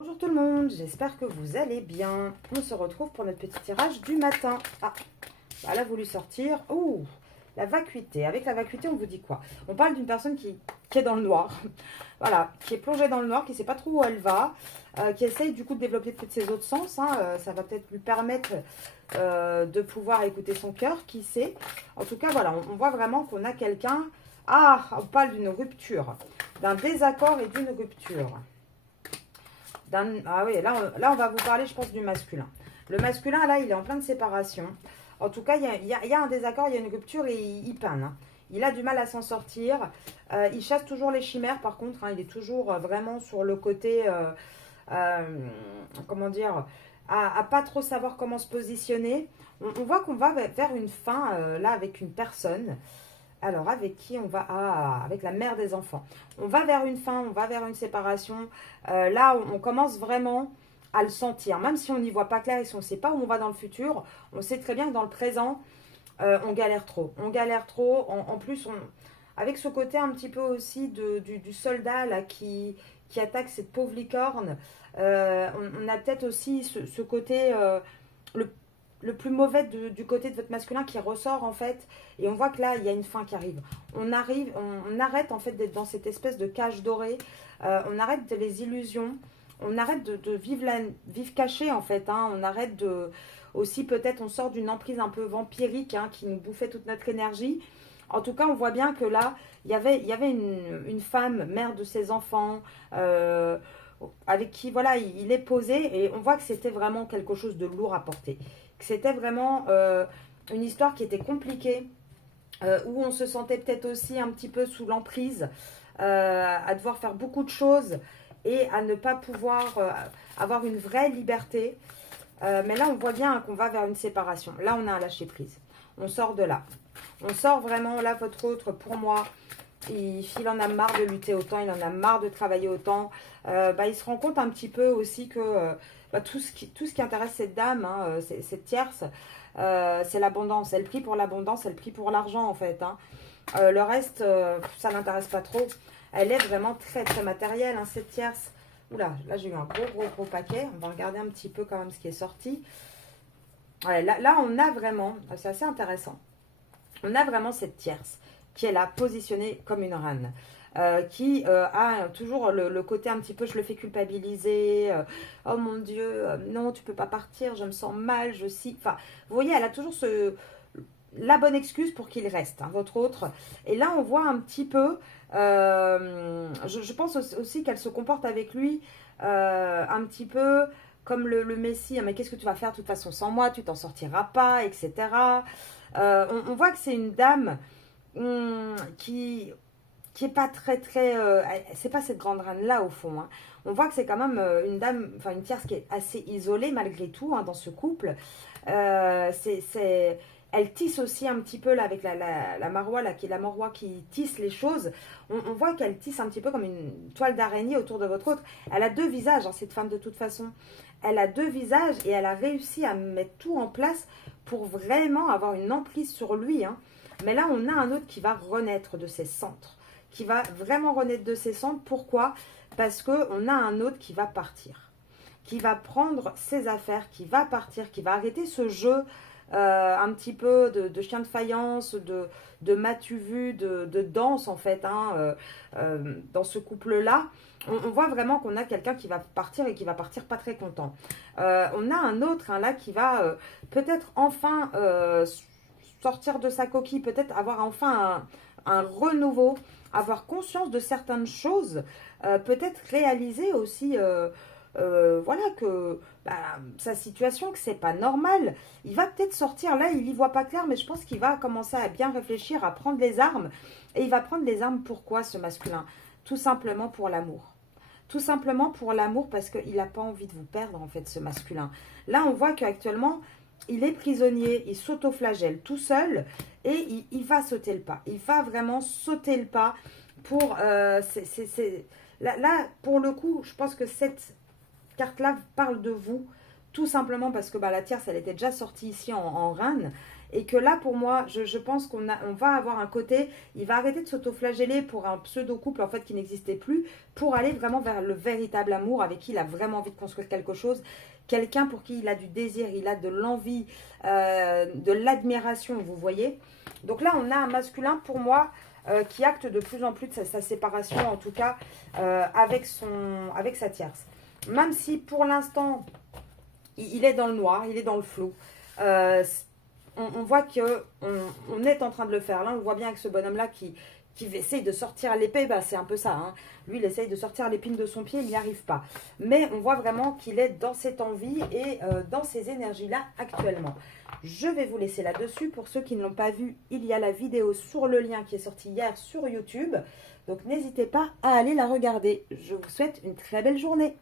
Bonjour tout le monde, j'espère que vous allez bien. On se retrouve pour notre petit tirage du matin. Ah, bah, elle a voulu sortir. Ouh, la vacuité. Avec la vacuité, on vous dit quoi? On parle d'une personne qui est dans le noir. Voilà, qui est plongée dans le noir, qui ne sait pas trop où elle va, qui essaye du coup de développer peut-être ses autres sens. Ça va peut-être lui permettre de pouvoir écouter son cœur, qui sait. En tout cas, voilà, on voit vraiment qu'on a quelqu'un. Ah, on parle d'une rupture, d'un désaccord et d'une rupture. Ah oui, là, on va vous parler, je pense, du masculin. Le masculin, là, il est en pleine séparation. En tout cas, il y a un désaccord, il y a une rupture et il peine, hein. Il a du mal à s'en sortir. Il chasse toujours les chimères, par contre, hein. Il est toujours vraiment sur le côté, euh, comment dire, à pas trop savoir comment se positionner. On voit qu'on va vers une fin, là, avec une personne. Alors, avec qui on va? Ah, avec la mère des enfants. On va vers une fin, on va vers une séparation. Là, on commence vraiment à le sentir. Même si on n'y voit pas clair et si on ne sait pas où on va dans le futur, on sait très bien que dans le présent, on galère trop. On galère trop. En plus, avec ce côté un petit peu aussi du soldat là, qui attaque cette pauvre licorne, on a peut-être aussi ce côté, le le plus mauvais du côté de votre masculin qui ressort en fait, et on voit que là il y a une fin qui arrive. On arrête en fait d'être dans cette espèce de cage dorée. On arrête les illusions, on arrête de vivre caché en fait, hein. On arrête de aussi, peut-être on sort d'une emprise un peu vampirique, hein, qui nous bouffait toute notre énergie. En tout cas, on voit bien que là il y avait une femme, mère de ses enfants, avec qui voilà il est posé, et on voit que c'était vraiment quelque chose de lourd à porter, que c'était vraiment une histoire qui était compliquée, où on se sentait peut-être aussi un petit peu sous l'emprise, à devoir faire beaucoup de choses et à ne pas pouvoir avoir une vraie liberté. Mais là, on voit bien qu'on va vers une séparation. Là, on a un lâcher-prise. On sort de là. On sort vraiment, là, votre autre, pour moi, il en a marre de lutter autant, il en a marre de travailler autant. Il se rend compte un petit peu aussi que tout ce qui intéresse cette dame, hein, cette tierce, c'est l'abondance. Elle prie pour l'abondance, elle prie pour l'argent en fait, hein. Le reste, ça l'intéresse pas trop. Elle est vraiment très très matérielle, hein, cette tierce. Oula, là j'ai eu un gros paquet. On va regarder un petit peu quand même ce qui est sorti. Ouais, là on a vraiment, c'est assez intéressant. On a vraiment cette tierce qui est là, positionnée comme une reine. Qui a toujours le côté un petit peu, je le fais culpabiliser, oh mon Dieu, non, tu peux pas partir, je me sens mal, Enfin, vous voyez, elle a toujours la bonne excuse pour qu'il reste, hein, votre autre. Et là, on voit un petit peu, je pense aussi qu'elle se comporte avec lui un petit peu comme le Messie, hein, mais qu'est-ce que tu vas faire de toute façon sans moi, tu t'en sortiras pas, etc. On voit que c'est une dame qui est pas très très c'est pas cette grande reine là au fond, hein. On voit que c'est quand même une dame, enfin une tierce qui est assez isolée malgré tout, hein, dans ce couple. Elle tisse aussi un petit peu là avec la Marwa là, qui est la Morwa qui tisse les choses. On voit qu'elle tisse un petit peu comme une toile d'araignée autour de votre autre. Elle a deux visages, hein, cette femme, de toute façon. Elle a deux visages et elle a réussi à mettre tout en place pour vraiment avoir une emprise sur lui, hein. Mais là, on a un autre qui va renaître de ses centres, qui va vraiment renaître de ses cendres. Pourquoi? Parce qu'on a un autre qui va partir, qui va prendre ses affaires, qui va partir, qui va arrêter ce jeu un petit peu de chien de faïence, de m'as-tu vu, de danse en fait, hein, dans ce couple-là. On voit vraiment qu'on a quelqu'un qui va partir et qui va partir pas très content. On a un autre, hein, là, qui va peut-être enfin sortir de sa coquille, peut-être avoir enfin un renouveau, avoir conscience de certaines choses, peut-être réaliser aussi, voilà, que sa situation, que c'est pas normal. Il va peut-être sortir, là, il y voit pas clair, mais je pense qu'il va commencer à bien réfléchir, à prendre les armes. Et il va prendre les armes, pourquoi, ce masculin? Tout simplement pour l'amour. Tout simplement pour l'amour, parce qu'il n'a pas envie de vous perdre, en fait, ce masculin. Là, on voit qu'actuellement, il est prisonnier, il s'autoflagelle tout seul, et il va sauter le pas. Il va vraiment sauter le pas pour... là, pour le coup, je pense que cette carte-là parle de vous. tout simplement parce que bah, la tierce, elle était déjà sortie ici en reine. Et que là, pour moi, je pense on va avoir un côté, il va arrêter de s'autoflageller pour un pseudo-couple en fait qui n'existait plus, pour aller vraiment vers le véritable amour avec qui il a vraiment envie de construire quelque chose. Quelqu'un pour qui il a du désir, il a de l'envie, de l'admiration, vous voyez. Donc là, on a un masculin, pour moi, qui acte de plus en plus de sa séparation, en tout cas, avec sa tierce. Même si, pour l'instant, il est dans le noir, il est dans le flou. On voit qu'on est en train de le faire. Là, on le voit bien avec ce bonhomme-là qui essaye de sortir l'épée. Bah, c'est un peu ça. Hein. Lui, il essaye de sortir l'épine de son pied, il n'y arrive pas. Mais on voit vraiment qu'il est dans cette envie et dans ces énergies-là actuellement. Je vais vous laisser là-dessus. Pour ceux qui ne l'ont pas vu, il y a la vidéo sur le lien qui est sorti hier sur YouTube. Donc, n'hésitez pas à aller la regarder. Je vous souhaite une très belle journée.